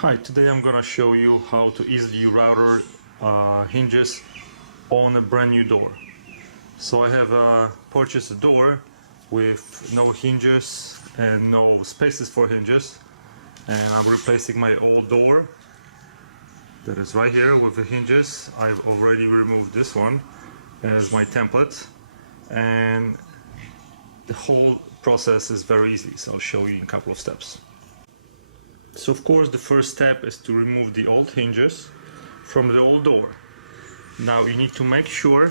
Hi, today I'm gonna show you how to easily router hinges on a brand new door. So I have purchased a door with no hinges and no spaces for hinges, and I'm replacing my old door that is right here with the hinges. I've already removed this one as my template, and the whole process is very easy, so I'll show you in a couple of steps. So of course the first step is to remove the old hinges from the old door. Now you need to make sure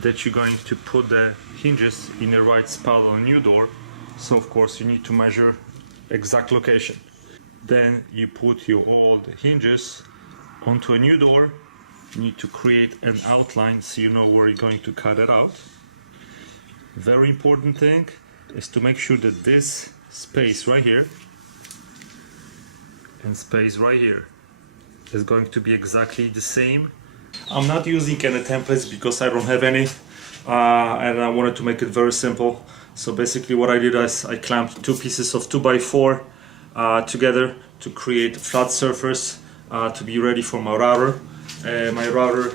that you're going to put the hinges in the right spot on a new door. So of course you need to measure exact location. Then you put your old hinges onto a new door. You need to create an outline so you know where you're going to cut it out. Very important thing is to make sure that this space right here and space right here is going to be exactly the same. I'm not using any templates because I don't have any, and I wanted to make it very simple. So basically what I did is I clamped two pieces of 2x4 together to create a flat surface to be ready for my router. My router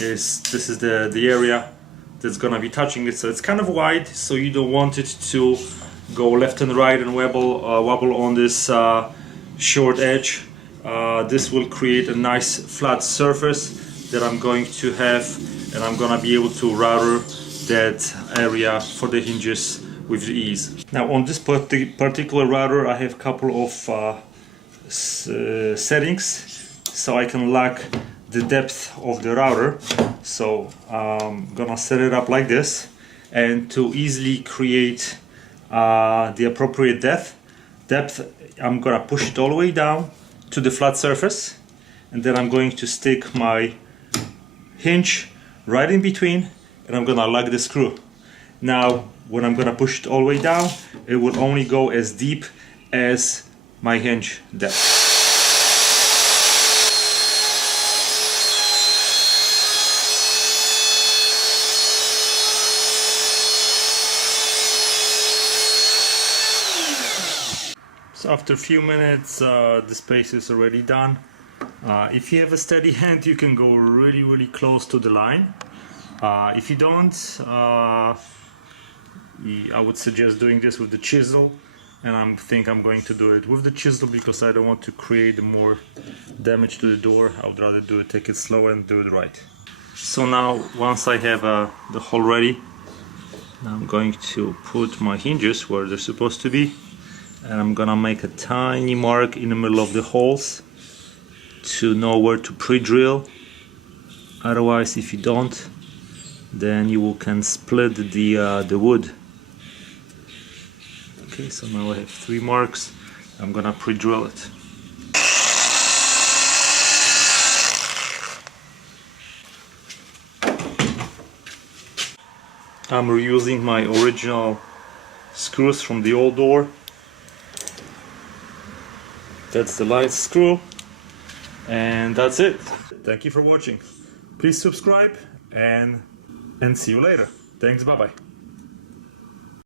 is, this is the area that's gonna be touching it, so it's kind of wide, so you don't want it to go left and right and wobble on this short edge. This will create a nice flat surface that I'm going to have, and I'm gonna be able to router that area for the hinges with ease. Now on this particular router I have a couple of settings so I can lock the depth of the router. So I'm gonna set it up like this, and to easily create the appropriate depth, I'm gonna push it all the way down to the flat surface, and then I'm going to stick my hinge right in between, and I'm gonna lock the screw. Now when I'm gonna push it all the way down, it will only go as deep as my hinge depth. So after a few minutes the space is already done. If you have a steady hand you can go really close to the line. If you don't, I would suggest doing this with the chisel, and I think I'm going to do it with the chisel because I don't want to create more damage to the door. I would rather take it slow and do it right. So now once I have the hole ready, I'm going to put my hinges where they're supposed to be, and I'm gonna make a tiny mark in the middle of the holes to know where to pre-drill. Otherwise, if you don't, then you can split the wood. Okay, so now I have 3 marks. I'm gonna pre-drill it. I'm reusing my original screws from the old door. That's the light screw, and that's it. Thank you for watching. Please subscribe and see you later. Thanks, bye bye.